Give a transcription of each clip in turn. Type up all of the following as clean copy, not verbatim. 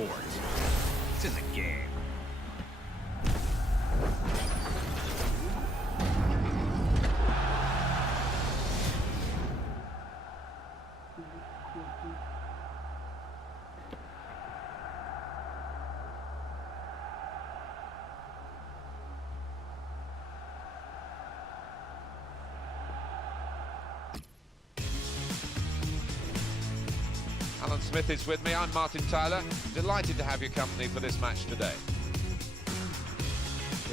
sport. It's in the game. Alan Smith is with me. I'm Martin Tyler. Delighted to have your company for this match today.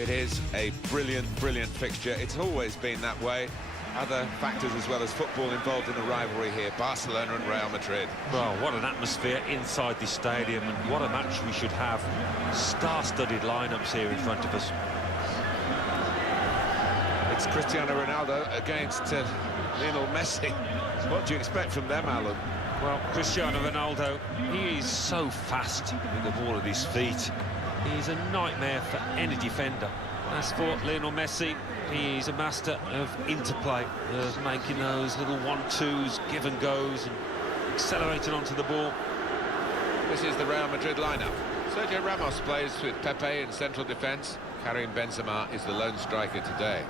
It is a brilliant, brilliant fixture. It's always been that way. Other factors as well as football involved in the rivalry here. Barcelona and Real Madrid. Well, what an atmosphere inside this stadium, and what a match we should have. Star-studded lineups here in front of us. It's Cristiano Ronaldo against Lionel Messi. What do you expect from them, Alan? Well, Cristiano Ronaldo, he is so fast with the ball at his feet. He's a nightmare for any defender. As for Lionel Messi, he is a master of interplay, of making those little one-twos, give and goes, and accelerating onto the ball. This is the Real Madrid lineup. Sergio Ramos plays with Pepe in central defence. Karim Benzema is the lone striker today.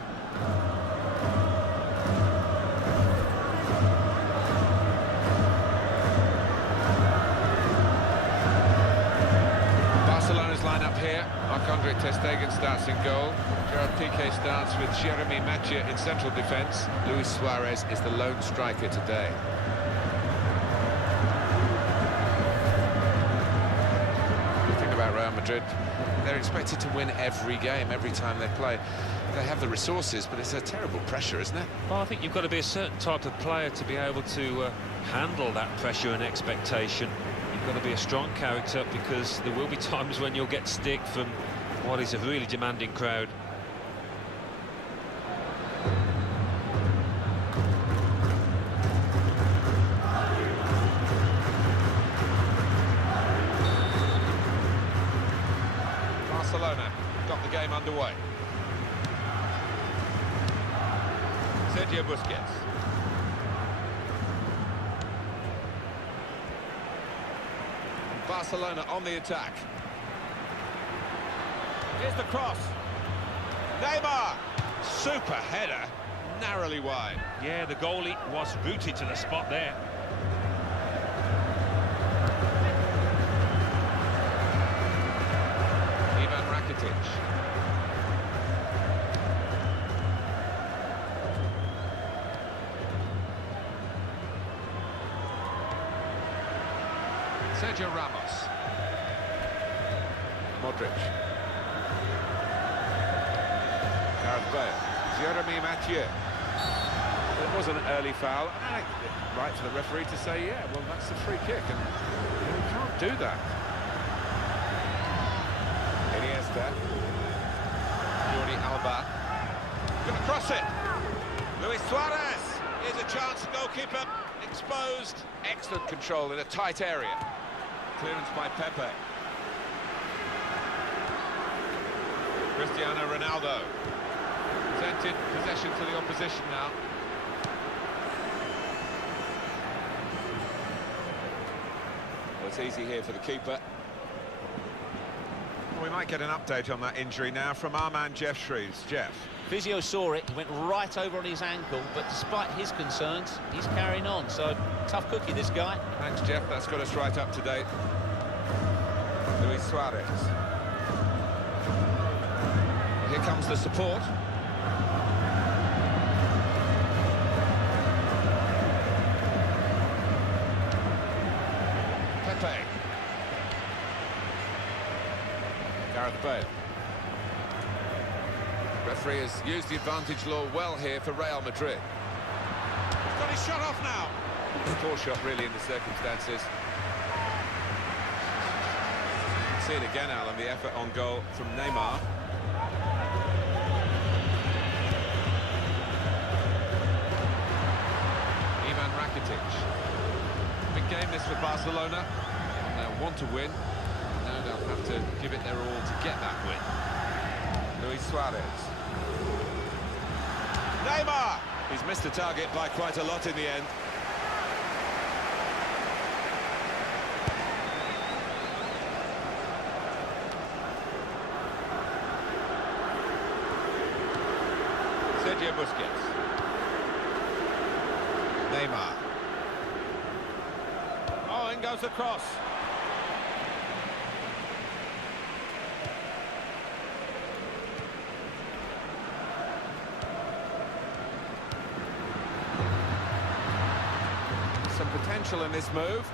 Barcelona's lineup here. Marc-Andre ter Stegen starts in goal. Gerard Piqué starts with Jeremy Mathieu in central defence. Luis Suarez is the lone striker today. The thing about Real Madrid, they're expected to win every game, every time they play. They have the resources, but it's a terrible pressure, isn't it? Well, I think you've got to be a certain type of player to be able to handle that pressure and expectation. You've got to be a strong character, because there will be times when you'll get stick from what is a really demanding crowd. Barcelona got the game underway. Sergio Busquets. Barcelona on the attack. Here's the cross. Neymar! Super header, narrowly wide. Yeah, the goalie was rooted to the spot there. Ivan Rakitic. Sergio Ramos. Modric. Gareth Bale. Jeremy Mathieu. It was an early foul. And right for the referee to say, yeah, well, that's a free kick, and you can't do that. Iniesta. Jordi Alba. Gonna cross it. Luis Suarez. Here's a chance, goalkeeper exposed. Excellent control in a tight area. Clearance by Pepe. Cristiano Ronaldo. Presented possession to the opposition now. Well, it's easy here for the keeper. Well, we might get an update on that injury now from our man Jeff Shreves. Jeff. Physio saw it, went right over on his ankle, but despite his concerns, he's carrying on. So, tough cookie, this guy. Thanks, Jeff. That's got us right up to date. Luis Suarez. Here comes the support. Pepe. Gareth Bale. Referee has used the advantage law well here for Real Madrid. He's got his shot off now. Poor shot, really, in the circumstances. See it again, Alan, the effort on goal from Neymar. Ivan Rakitic. Big game this for Barcelona. They'll want to win. Now they'll have to give it their all to get that win. Luis Suarez. Neymar! He's missed the target by quite a lot in the end. Busquets. Neymar. Oh, in goes the cross. Some potential in this move.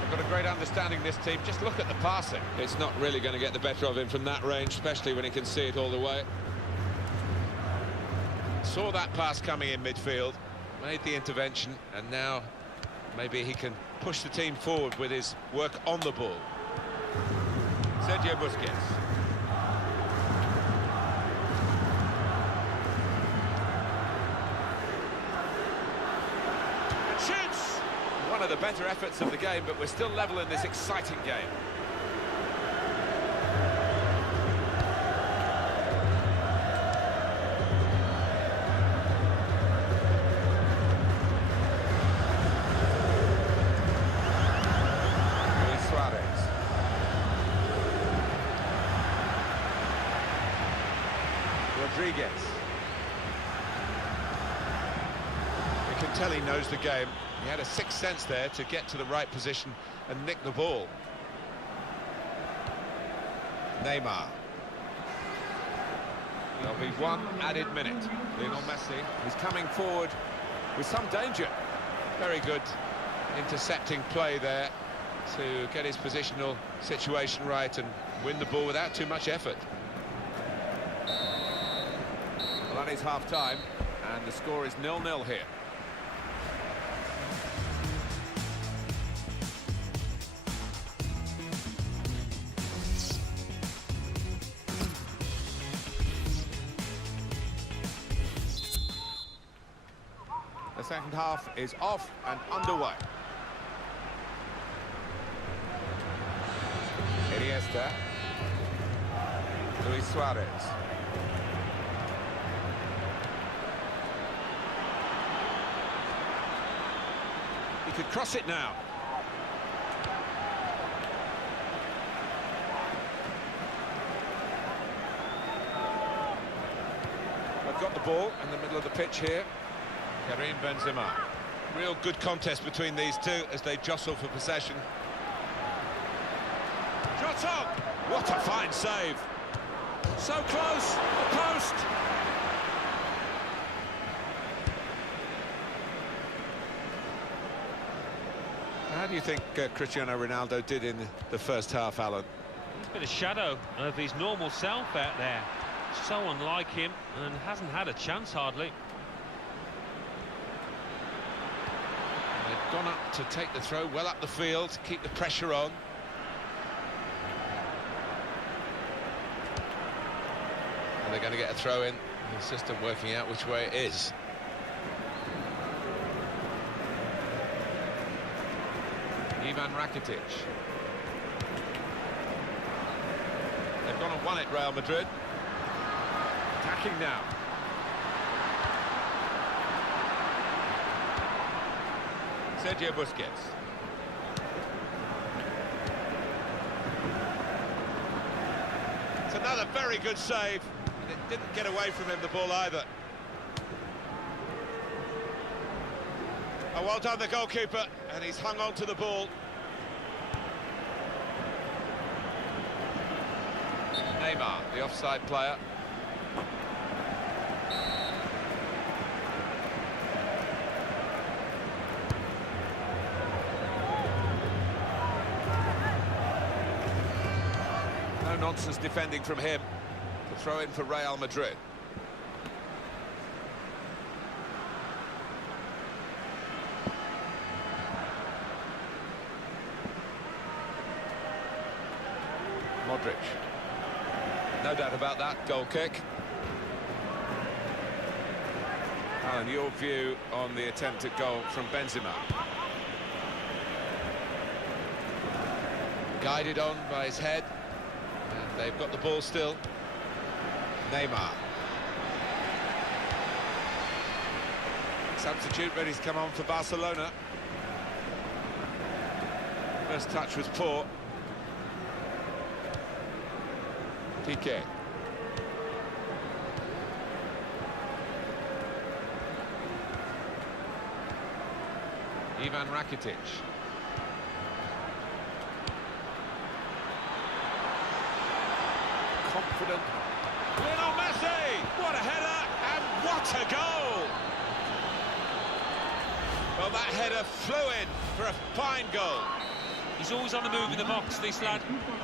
They've got a great understanding, this team. Just look at the passing. It's not really going to get the better of him from that range, especially when he can see it all the way. Saw that pass coming in midfield, made the intervention, and now maybe he can push the team forward with his work on the ball. Sergio Busquets. And shoots! One of the better efforts of the game, but we're still level in this exciting game. Rodriguez. You can tell he knows the game. He had a sixth sense there to get to the right position and nick the ball. Neymar. There'll be one added minute. Lionel Messi is coming forward with some danger. Very good intercepting play there to get his positional situation right and win the ball without too much effort. Well, that is half-time, and the score is 0-0 here. The second half is off and underway. Iniesta. Luis Suarez. He could cross it now. They've got the ball in the middle of the pitch here. Karim Benzema. Real good contest between these two as they jostle for possession. Shot on! What a fine save! So close! The post! How do you think Cristiano Ronaldo did in the first half, Alan? He's been a shadow of his normal self out there. So unlike him, and hasn't had a chance hardly. They've gone up to take the throw, well up the field, keep the pressure on. And they're going to get a throw in. The system working out which way it is. Ivan Rakitic. They've gone and won it, Real Madrid. Attacking now. Sergio Busquets. It's another very good save. And it didn't get away from him, the ball, either. Oh, well done, the goalkeeper, and he's hung on to the ball. Neymar, the offside player. No nonsense defending from him. The throw in for Real Madrid. Modric. No doubt about that, goal kick. Alan, your view on the attempt at goal from Benzema? Guided on by his head, and they've got the ball still. Neymar. Substitute ready to come on for Barcelona. First touch was poor. Piqué. Ivan Rakitic. Confident. Lionel Messi! What a header and what a goal! Well, that header flew in for a fine goal. He's always on the move in the box, this lad.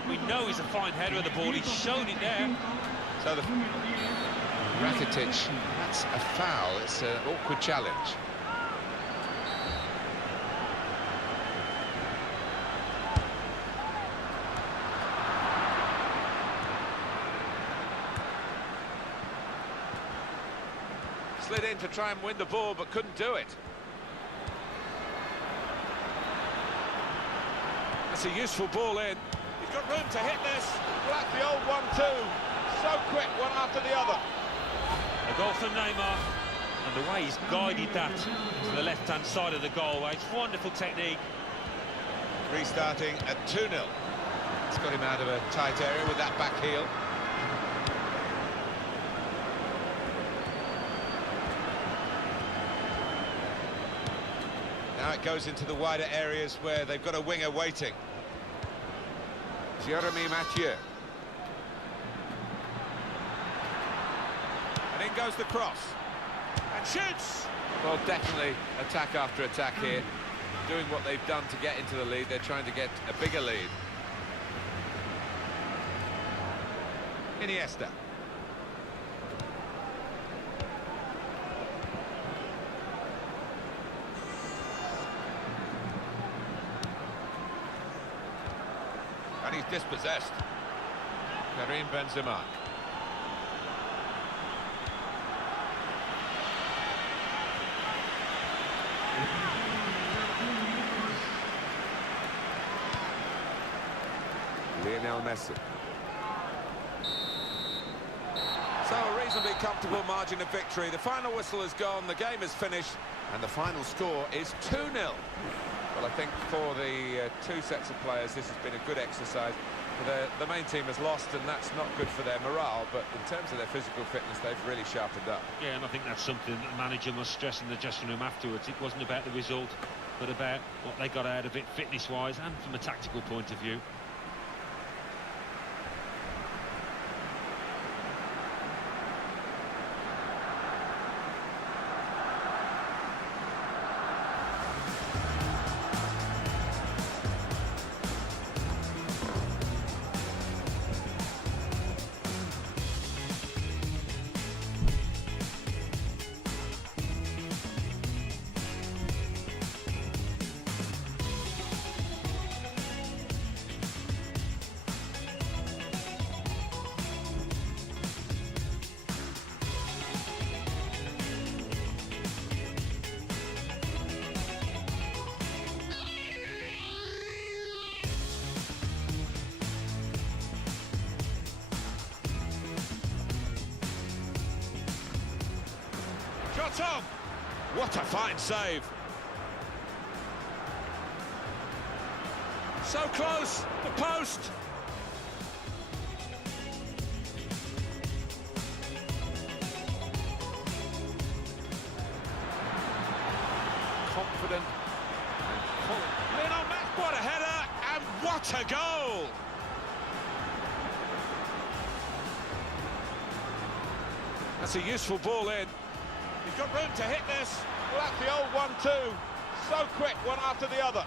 We know he's a fine header of the ball. He's shown it there. So the Rakitic, that's a foul. It's an awkward challenge. Slid in to try and win the ball, but couldn't do it. That's a useful ball in. He's got room to hit this. Well, that's the old 1-2. So quick, one after the other. A goal from Neymar, and the way he's guided that to the left-hand side of the goal, it's wonderful technique. Restarting at 2-0. It's got him out of a tight area with that back heel. Now it goes into the wider areas where they've got a winger waiting. Jeremy Mathieu. And in goes the cross. And shoots! Well, definitely attack after attack here. Doing what they've done to get into the lead, they're trying to get a bigger lead. Iniesta. And he's dispossessed. Karim Benzema. Lionel Messi. So a reasonably comfortable margin of victory. The final whistle has gone, the game is finished, and the final score is 2-0. Well, I think for the two sets of players, this has been a good exercise. The main team has lost, and that's not good for their morale, but in terms of their physical fitness, they've really sharpened up. Yeah, and I think that's something that the manager must stress in the dressing room afterwards. It wasn't about the result, but about what they got out of it fitness-wise and from a tactical point of view. Shot on! What a fine save! So close, the post! Confident and pulling. Lionel Messi, what a header and what a goal! That's a useful ball in. He's got room to hit this. Well, that's the old 1-2. So quick, one after the other.